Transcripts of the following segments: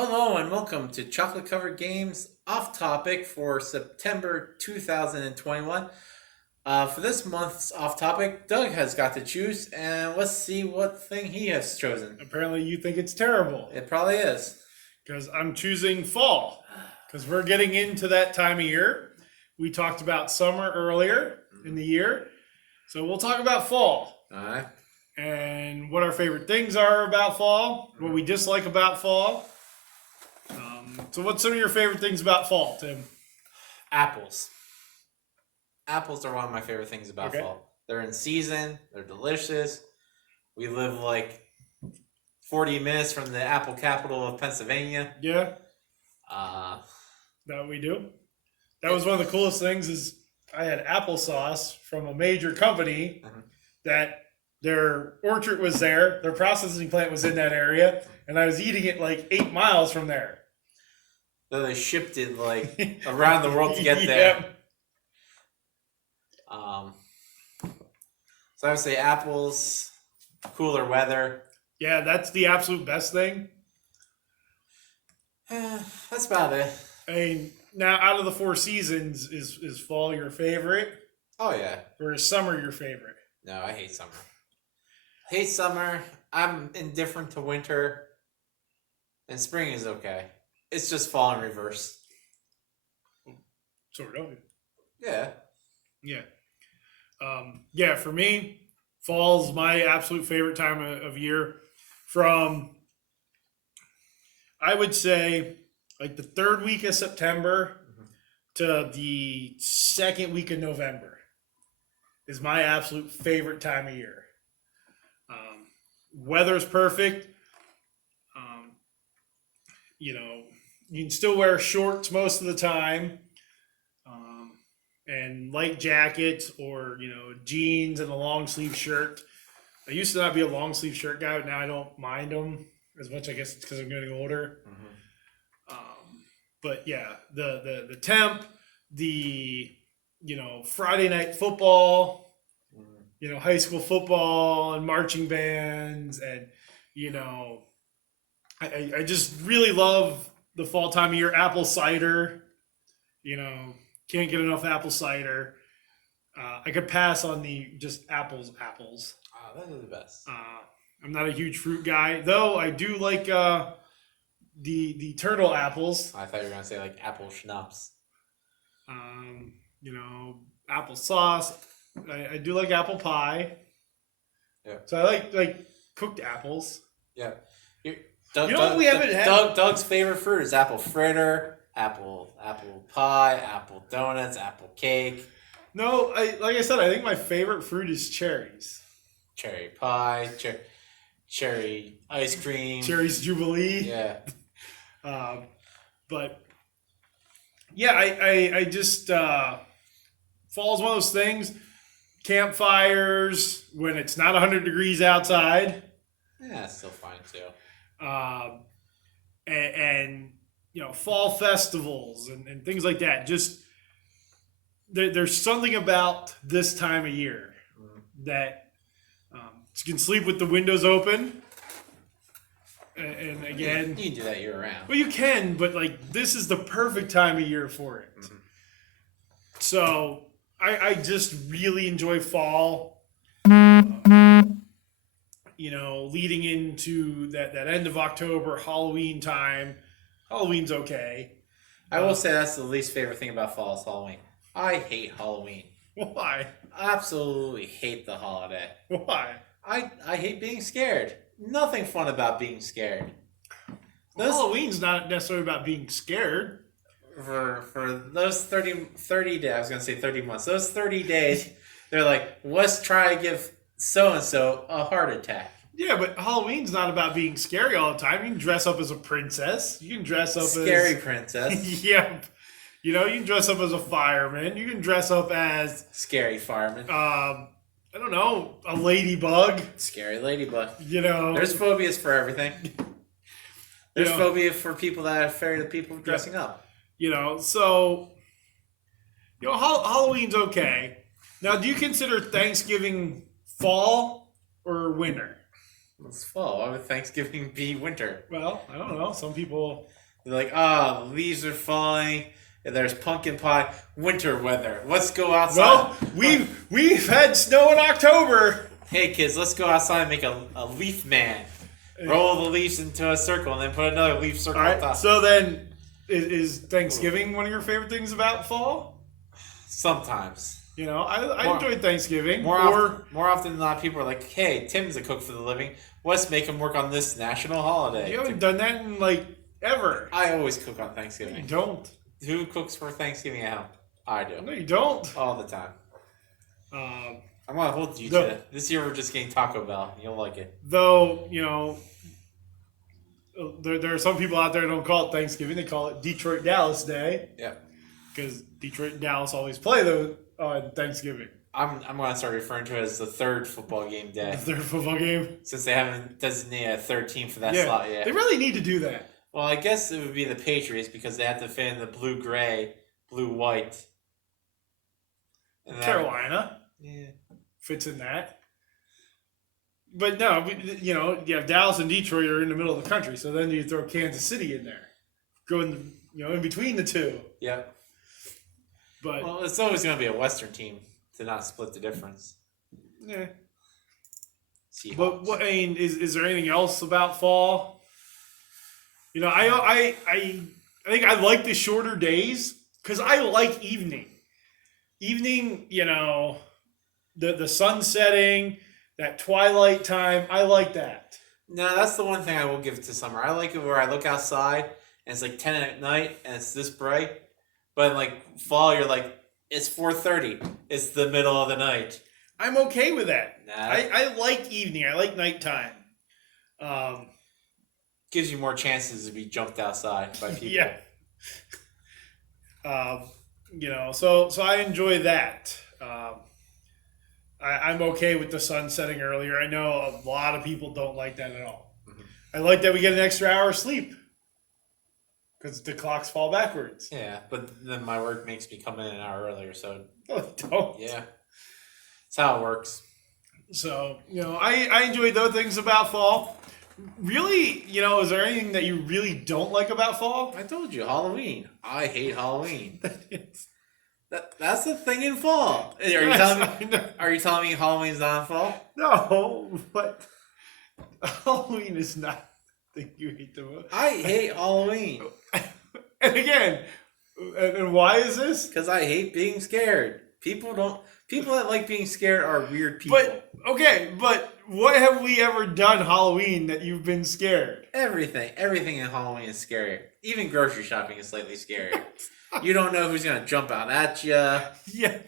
Hello and welcome to Chocolate Covered Games Off Topic for September 2021. For this month's Off Topic, Doug has got to choose, and let's see what thing he has chosen. Apparently, you think it's terrible It probably is. because I'm choosing fall because we're getting into that time of year. We talked about summer earlier in the year, so we'll talk about fall Alright. and what our favorite things are about fall, what we dislike about fall. So, what's some of your favorite things about fall, Tim? Apples. Apples are one of my favorite things about Okay. fall. They're in season, they're delicious. We live like 40 minutes from the apple capital of Pennsylvania. Yeah, Uh, that we do. That was one of the coolest things. Is I had applesauce from a major company that their orchard was there, their processing plant was in that area, and I was eating it like 8 miles from there. Though they shipped it like around the world to get there. Yep. So I would say apples, cooler weather. Yeah, that's the absolute best thing. That's about it. I mean, now out of the four seasons, is fall your favorite Oh yeah. or is summer your favorite? No, I hate summer. Hate summer. I'm indifferent to winter. And spring is okay. It's just fall in reverse. Sort of. Yeah. Yeah. Yeah, for me, fall's my absolute favorite time of year. From, I would say, like the third week of September to the second week of November is my absolute favorite time of year. Weather's perfect. You can still wear shorts most of the time. And light jackets or jeans and a long sleeve shirt. I used to not be a long sleeve shirt guy, but now I don't mind them as much. I guess it's because I'm getting older. But yeah, the temp, the Friday night football, high school football and marching bands, and I just really love the fall time of year. Apple cider, can't get enough apple cider. I could pass on the just apples. Oh, those are the best. I'm not a huge fruit guy, though. I do like the turtle apples. I thought you were gonna say like apple schnapps. Apple sauce. I do like apple pie. Yeah. So I like cooked apples. Yeah. We haven't had? Doug's favorite fruit is apple fritter, apple pie, apple donuts, apple cake, No, like I said, I think my favorite fruit is cherries. cherry pie, cherry ice cream. Cherries Jubilee. Yeah. But yeah, I just fall's one of those things. Campfires when it's not 100 degrees outside. Yeah, it's still fine too. And fall festivals and things like that. Just there's something about this time of year that you can sleep with the windows open. And again, you can do that year round. well, you can, but like this is the perfect time of year for it. So I just really enjoy fall. Leading into that end of October, Halloween time. Halloween's okay. I will say that's the least favorite thing about fall is Halloween. I hate Halloween. Why? I absolutely hate the holiday. Why? I hate being scared. Nothing fun about being scared. Halloween's not necessarily about being scared. For those 30 days, I was going to say 30 months. Those 30 days, they're like, let's try to give so-and-so a heart attack. Yeah, but Halloween's not about being scary all the time. You can dress up as a princess. You can dress up Scary as... princess. Yeah. You can dress up as a fireman. You can dress up as... Scary fireman. I don't know, a ladybug. Scary ladybug. There's There's phobias for everything. There's phobia for people that are afraid of people dressing up. So Halloween's okay. Now, do you consider Thanksgiving fall or winter? It's fall. Why would Thanksgiving be winter? Well, I don't know. Some people. They're like, the leaves are falling. And there's pumpkin pie. Winter weather. Let's go outside. Well, we've had snow in October. Hey kids, let's go outside and make a leaf man. Roll the leaves into a circle and then put another leaf circle All on right. top. So then, is Thanksgiving one of your favorite things about fall? Sometimes. You know, I enjoy Thanksgiving. More often than not, people are like, hey, Tim's a cook for the living. Let's make him work on this national holiday. You haven't done that in like ever. I always cook on You Thanksgiving. don't. Who cooks for Thanksgiving at home? I do. No, you don't. All the time. Um, I'm going to hold you No. to it. This year we're just getting Taco Bell. You'll like it. Though, you know, there are some people out there who don't call it Thanksgiving. They call it Detroit Dallas Day. Yeah. Because Detroit and Dallas always play on Thanksgiving. I'm going to start referring to it as the third football game day. Their football game. Since they haven't designated a third team for that Yeah, slot yet. they really need to do that. Well, I guess it would be the Patriots because they have to fit in the blue-gray, blue-white. And that- Carolina Yeah. fits in that. But no, you know, Dallas and Detroit are in the middle of the country, so then you throw Kansas City in there, going, in between the two. Yep. But Well, it's always going to be a Western team to not split the difference. yeah. Seahawks. But what I mean is there anything else about fall? You know, I think I like the shorter days because I like evening. Evening, you know, the sun setting, that twilight time. I like that. No, that's the one thing I will give to summer. I like it where I look outside and it's like 10 at night and it's this bright. But in like fall, you're like, it's 4:30. It's the middle of the night. I'm okay with that. Nah, I like evening. I like nighttime. gives you more chances to be jumped outside by people. Yeah. You know, so I enjoy that. I'm okay with the sun setting earlier. I know a lot of people don't like that at all. Mhm. I like that we get an extra hour of sleep because the clocks fall backwards. Yeah, but then my work makes me come in an hour earlier, so No, they don't. yeah. That's how it works. So, you know, I enjoy those things about fall. Really, you know, is there anything that you really don't like about fall? I told you, Halloween. I hate Halloween. That's the thing in fall. Are you telling me? I know. Are you telling me Halloween's not in fall? No, but Halloween is not the thing you hate the most. I hate Halloween And again, and why is this? because I hate being scared. People that like being scared are weird people. But okay, but what have we ever done Halloween that you've been scared? Everything in Halloween is scary. Even grocery shopping is slightly scary. You don't know who's gonna jump out at you. Yeah.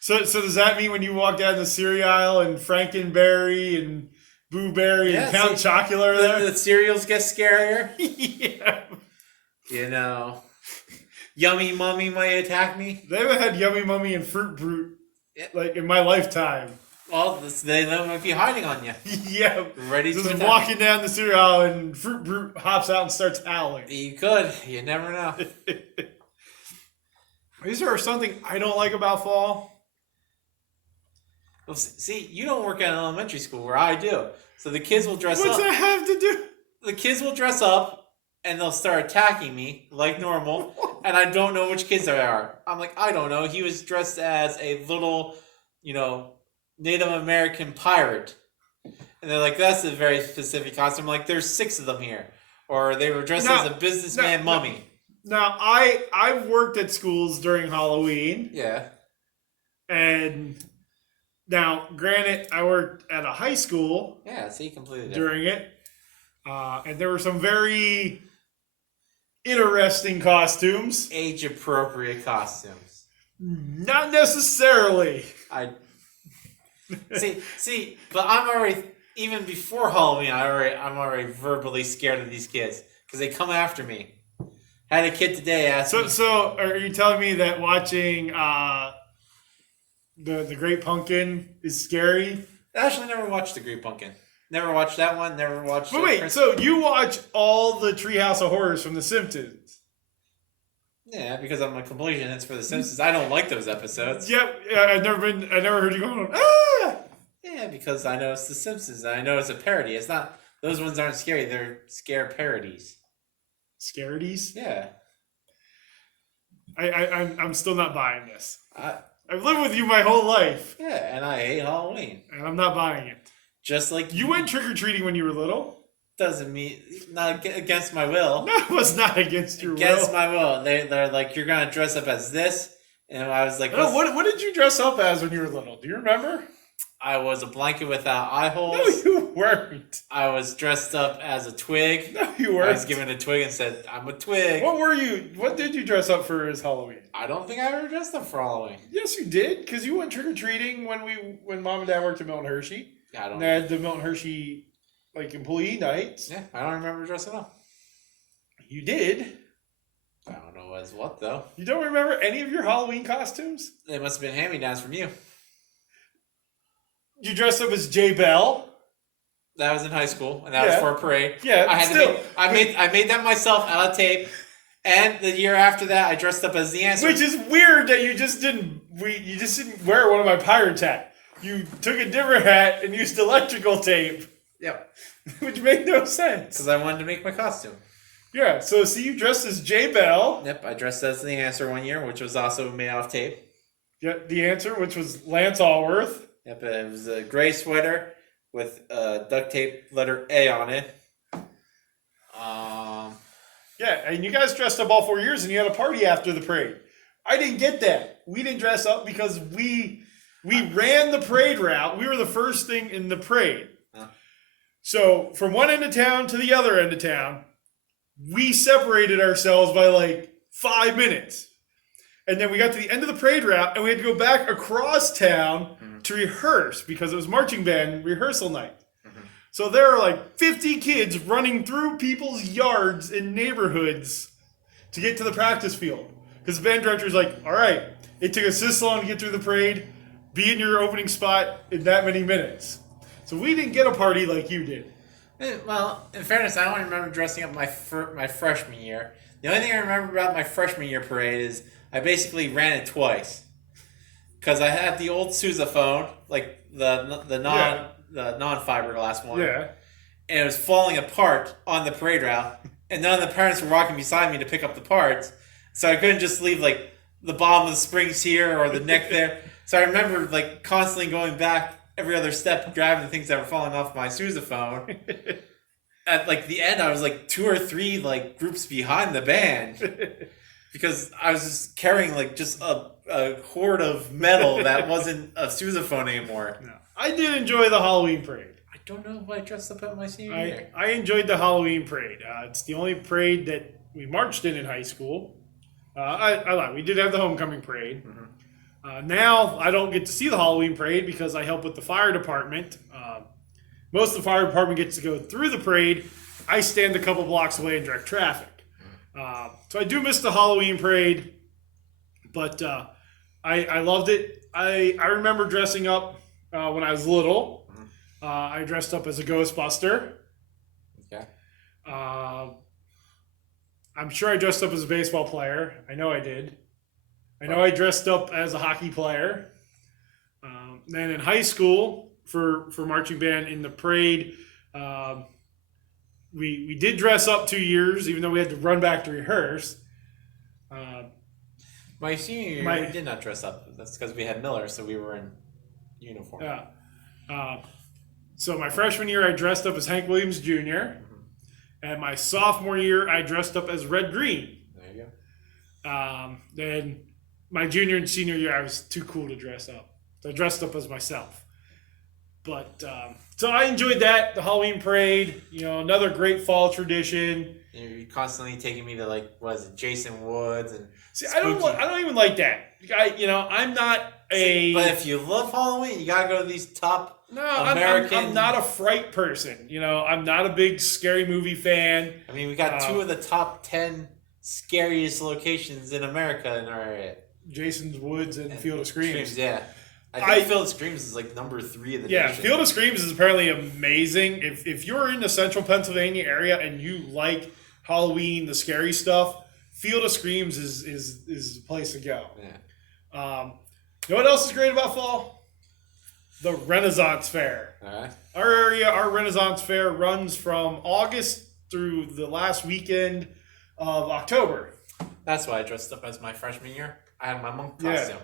So does that mean when you walk down the cereal aisle and Frankenberry and Boo Berry Yeah, and Count see, Chocula are there? The cereals get scarier. Yeah. You know, Yummy Mummy might attack me. They haven't had Yummy Mummy and Fruit Brute Yeah. like in my lifetime. Well, they might be hiding on you, Yeah. ready to Just attack. walking down the cereal aisle and Fruit Brute hops out and starts howling. You could. You never know. Is there something I don't like about fall? Well, see, you don't work at an elementary school where I do. So the kids will dress What's up. that have to do? The kids will dress up and they'll start attacking me like normal. And I don't know which kids they are. I'm like, I don't know. He was dressed as a little, Native American pirate. And they're like, that's a very specific costume. I'm like, there's 6 of them here. Or they were dressed as a businessman mummy. Now, I've worked at schools during Halloween, Yeah. and now, granted, I worked at a high school Yeah, see, completely different. during it, and there were some very interesting costumes. Age appropriate costumes. Not necessarily. I see, but I'm already even before Halloween. I'm already verbally scared of these kids because they come after me. Had a kid today ask me. So are you telling me that watching the Great Pumpkin is scary? I actually never watched the Great Pumpkin. Never watched that one. Never watched. But wait, so you watch all the Treehouse of Horrors from The Simpsons? Yeah, because I'm a completionist for The Simpsons. I don't like those episodes. Yep, I never heard you going. Ah! Yeah, Yeah, because I know it's The Simpsons and I know it's a parody. It's not, those ones aren't scary, they're scare parodies. Scarities. Yeah. I'm still not buying this. I, I've lived with you my whole life, yeah, and I hate Halloween. and I'm not buying it. Just like You went trick or treating when you were little. doesn't mean, not against my will. No, it was not against your Against will. my will. They're like, you're going to dress up as this. And I was like, No, what did you dress up as when you were little? Do you remember? I was a blanket without eye holes. No, you weren't. I was dressed up as a twig. No, you I weren't. was given a twig and said, I'm a twig. What were you? What did you dress up for as Halloween? I don't think I ever dressed up for Halloween. Yes, you did, because you went trick or treating when Mom and Dad worked at Milton Hershey. I don't And they had the Milton Hershey employee nights. Yeah, I don't remember dressing up. You did. I don't know as what, though. You don't remember any of your Halloween costumes? They must have been hand-me-downs from you. You dressed up as Jay Bell. That was in high school, and that was Yeah. for a parade. Yeah, I had still. to make, I made that myself out of tape. And the year after that, I dressed up as the answer. Which is weird that you just didn't wear one of my pirates hat. You took a different hat and used electrical tape, Yep. which made no sense. Because I wanted to make my costume. Yeah, so see, you dressed as Jay Bell. Yep, I dressed as the answer one year, which was also made off tape. Yeah, the answer, which was Lance Allworth. Yep, it was a gray sweater with duct tape letter A on it. Yeah, and you guys dressed up all 4 years, and you had a party after the parade. I didn't get that. We didn't dress up because we ran the parade route. We were the first thing in the parade. Huh. So from one end of town to the other end of town, we separated ourselves by like 5 minutes. And then we got to the end of the parade route, and we had to go back across town to rehearse because it was marching band rehearsal night. So there are like 50 kids running through people's yards and neighborhoods to get to the practice field. Because the band director's like, all right, it took us this long to get through the parade. Be in your opening spot in that many minutes. So we didn't get a party like you did. Well, in fairness, I don't remember dressing up my freshman year. The only thing I remember about my freshman year parade is I basically ran it twice. Because I had the old Sousaphone, like the non-fiberglass one. Yeah. And it was falling apart on the parade route. And none of the parents were walking beside me to pick up the parts. So I couldn't just leave like the bottom of the springs here or the neck there. So I remember like constantly going back every other step, grabbing the things that were falling off my Sousaphone. At like the end, I was like 2 or 3 like groups behind the band because I was just carrying like just a hoard of metal that wasn't a Sousaphone anymore. No. I did enjoy the Halloween parade. I don't know if I dressed up at my senior year. I enjoyed the Halloween parade. It's the only parade that we marched in high school. I lied. We did have the homecoming parade. Now I don't get to see the Halloween parade because I help with the fire department. Most of the fire department gets to go through the parade. I stand a couple blocks away and direct traffic. So I do miss the Halloween parade, but I loved it. I remember dressing up when I was little. I dressed up as a Ghostbuster. Okay. I'm sure I dressed up as a baseball player. I know I did. I know I dressed up as a hockey player. Then in high school, for marching band in the parade, we did dress up 2 years, even though we had to run back to rehearse. My senior year, we did not dress up. That's because we had Miller, so we were in uniform. Yeah. So my freshman year, I dressed up as Hank Williams Jr. And my sophomore year, I dressed up as Red Green. There you go. Then my junior and senior year, I was too cool to dress up. So I dressed up as myself. But so I enjoyed that, the Halloween parade. You know, another great fall tradition. You're constantly taking me to like, what is it, Jason Woods and. See, I don't even like that. I'm not a. But if you love Halloween, you gotta go to these top. No, American. I'm not a fright person. I'm not a big scary movie fan. I mean, we got 2 of the top 10 scariest locations in America in our area. Jason's Woods and Field of Screams. Yeah. I think Field of Screams is like number 3 in the nation. Field of Screams is apparently amazing. If you're in the central Pennsylvania area and you like Halloween, the scary stuff, Field of Screams is the place to go. Yeah. You know what else is great about fall? the Renaissance Fair. All right. Our area, our Renaissance Fair runs from August through the last weekend of October. That's why I dressed up as my freshman year. I had my monk Yeah. costume.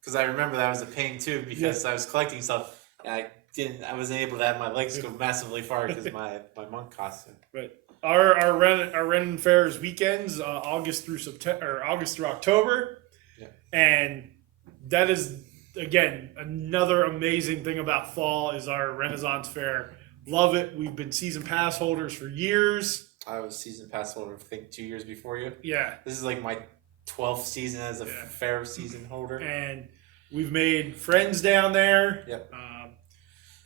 Because I remember that was a pain too, because I was collecting stuff. And I wasn't able to have my legs go massively far because my monk costume. But our Ren Fairs weekends, August through September, or August through October, Yeah. and that is again another amazing thing about fall is our Renaissance Fair. Love it. We've been season pass holders for years. I was season pass holder, I think 2 years before you. Yeah, This is like my 12th season as a Yeah. fair season holder. and we've made friends down there. Yep.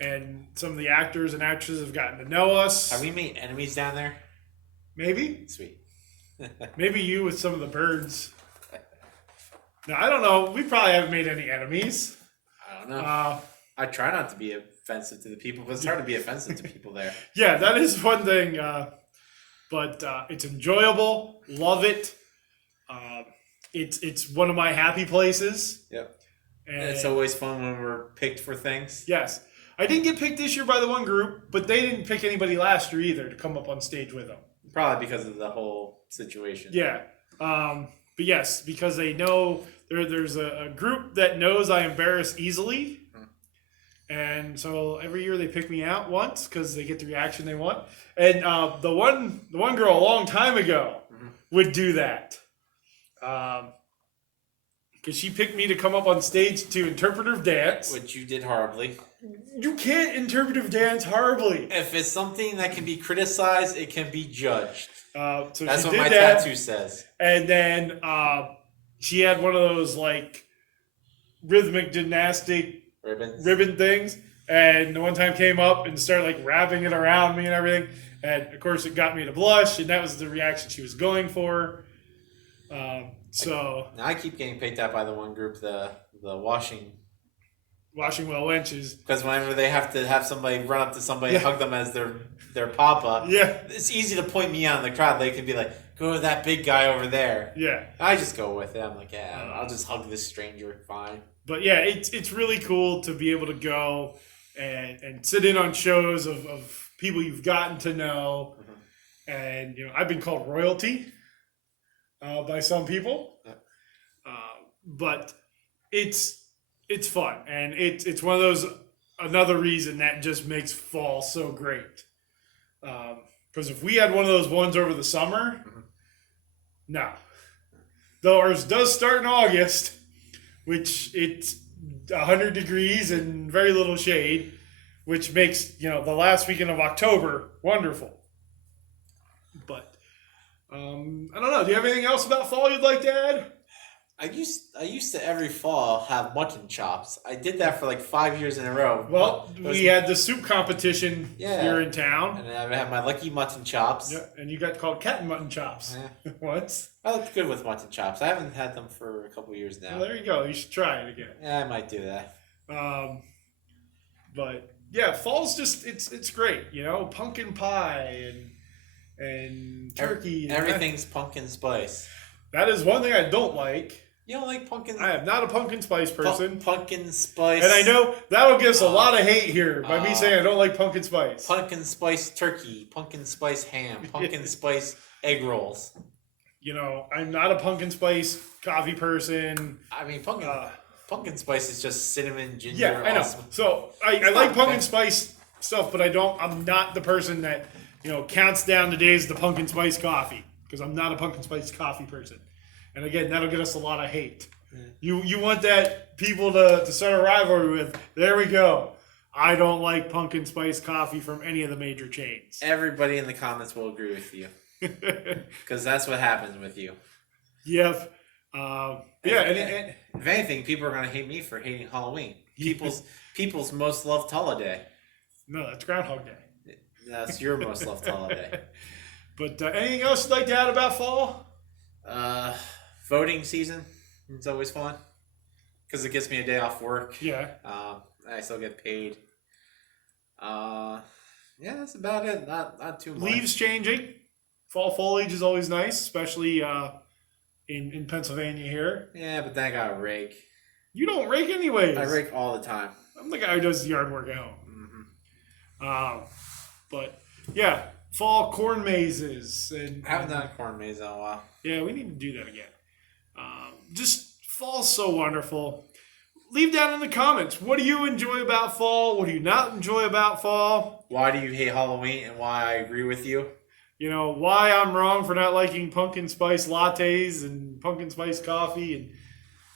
And some of the actors and actresses have gotten to know us. Have we made enemies down there? Maybe, Sweet. maybe you with some of the birds. No, I don't know. We probably haven't made any enemies. I don't know. I try not to be offensive to the people, but it's hard to be offensive to people there. Yeah, that is one thing. But it's enjoyable. Love it. It's one of my happy places. Yep. And And it's always fun when we're picked for things. yes, I didn't get picked this year by the one group, but they didn't pick anybody last year either to come up on stage with them. Probably because of the whole situation. Yeah. But yes, because they know there's a group that knows I embarrass easily. And so every year they pick me out once because they get the reaction they want. And the one girl a long time ago would do that. Because she picked me to come up on stage to interpretive dance. Which you did horribly. You can't interpretive dance horribly. If it's something that can be criticized, it can be judged. So That's she what did my that. tattoo says. And then she had one of those like rhythmic gymnastic Ribbons. ribbon things, and the one time came up and started like wrapping it around me and everything, and of course it got me to blush, and that was the reaction she was going for. So Now I keep getting picked out by the one group, the washing. washing well wenches. Because whenever they have to have somebody run up to somebody and Yeah. hug them as their papa, Yeah, it's easy to point me out in the crowd. They can be like, go with that big guy over there. yeah. I just go with it. I'm like, yeah, I'll just hug this stranger. Fine. But yeah, it's really cool to be able to go and sit in on shows of people you've gotten to know. And I've been called royalty by some people. Yeah. But it's fun, and it's one of those, another reason that just makes fall so great. Because if we had one of those ones over the summer, no. Though ours does start in August, which it's 100 degrees and very little shade, which makes the last weekend of October wonderful. But I don't know. Do you have anything else about fall you'd like to add? I used to every fall have mutton chops. I did that for like 5 years in a row. Well, It was- we had the soup competition Yeah. here in town. and I would have my lucky mutton chops. Yeah, and you got called cat and mutton chops Yeah. once. I looked good with mutton chops. I haven't had them for a couple years now. Well, there you go. You should try it again. Yeah, I might do that. But yeah, fall's just it's great. Pumpkin pie and turkey. and Everything's pumpkin spice. That is one thing I don't like. You don't like pumpkin? I am not a pumpkin spice person. Pumpkin spice. And I know that'll get us a lot of hate here by me saying I don't like pumpkin spice. Pumpkin spice turkey, pumpkin spice ham, pumpkin spice egg rolls. I'm not a pumpkin spice coffee person. I mean, pumpkin spice is just cinnamon, ginger. Yeah, I know. awesome. So I not like pumpkin bad. spice stuff, but I'm not the person that, counts down the days of the pumpkin spice coffee, because I'm not a pumpkin spice coffee person. And again, that'll get us a lot of hate. You want that people to start a rivalry with, there we go. I don't like pumpkin spice coffee from any of the major chains. Everybody in the comments will agree with you, because that's what happens with you. Yep. Yeah. And If anything, people are gonna hate me for hating Halloween. People's most loved holiday. no, that's Groundhog Day. That's your most loved holiday. But anything else you'd like to add about fall? Voting season. It's always fun because it gets me a day off work. Yeah. I still get paid. Yeah, that's about it. Not too much. Leaves changing. Fall foliage is always nice, especially in Pennsylvania here. Yeah, but then I got a rake. You don't rake anyways. I rake all the time. I'm the guy who does the yard work at home. Mm-hmm. But yeah, fall corn mazes and I haven't done a corn maze in a while. yeah, we need to do that again. Just fall's so wonderful. Leave down in the comments. What do you enjoy about fall? What do you not enjoy about fall? Why do you hate Halloween and why I agree with you? You know, why I'm wrong for not liking pumpkin spice lattes and pumpkin spice coffee and,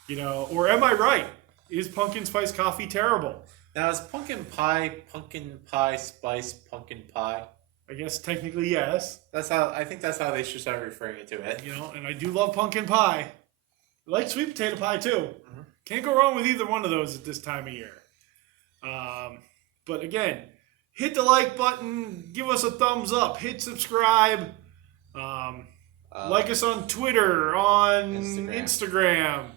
you know, or am I right? Is pumpkin spice coffee terrible? Now, is pumpkin pie spice pumpkin pie? I guess technically yes. I think that's how they should start referring to it. You know, and I do love pumpkin pie. I like sweet potato pie too. Mm-hmm. Can't go wrong with either one of those at this time of year. But again, hit the like button, give us a thumbs up, hit subscribe, like us on Twitter, on Instagram.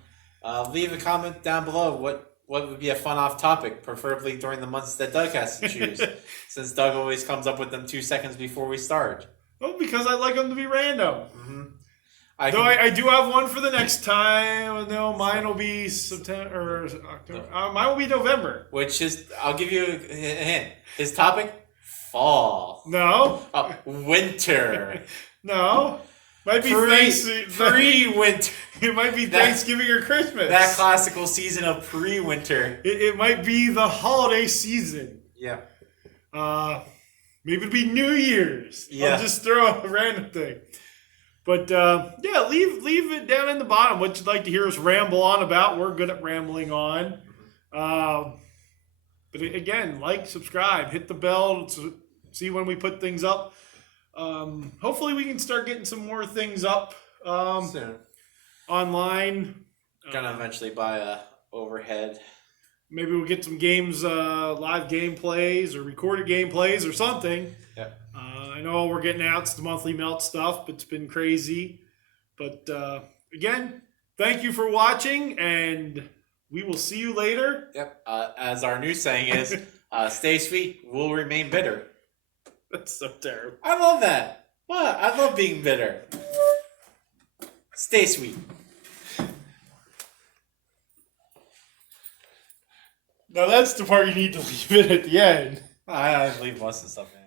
Leave a comment down below what would be a fun off topic, preferably during the months that Doug has to choose, since Doug always comes up with them 2 seconds before we start. Oh, because I like them to be random. Mm-hmm. I do have one for the next time. No, mine will be September or October. Mine will be November. Which is, I'll give you a hint. His topic, fall. No. Winter. No. Might be pre-winter. It might be Thanksgiving or Christmas. That classical season of pre-winter. It might be the holiday season. Yeah. Maybe it'll be New Year's. Yeah. I'll just throw a random thing. But yeah, leave it down in the bottom what you'd like to hear us ramble on about. We're good at rambling on. But again, like, subscribe, hit the bell to see when we put things up. Hopefully we can start getting some more things up Soon. online. Gonna eventually buy a overhead. Maybe we'll get some games, live gameplays or recorded gameplays or something. Yeah. I know we're getting out to the monthly melt stuff, but it's been crazy. But again, thank you for watching, and we will see you later. Yep. As our new saying is, stay sweet, we'll remain bitter. That's so terrible. I love that. What? I love being bitter. Stay sweet. Now that's the part you need to leave it at the end. I leave most of the stuff in.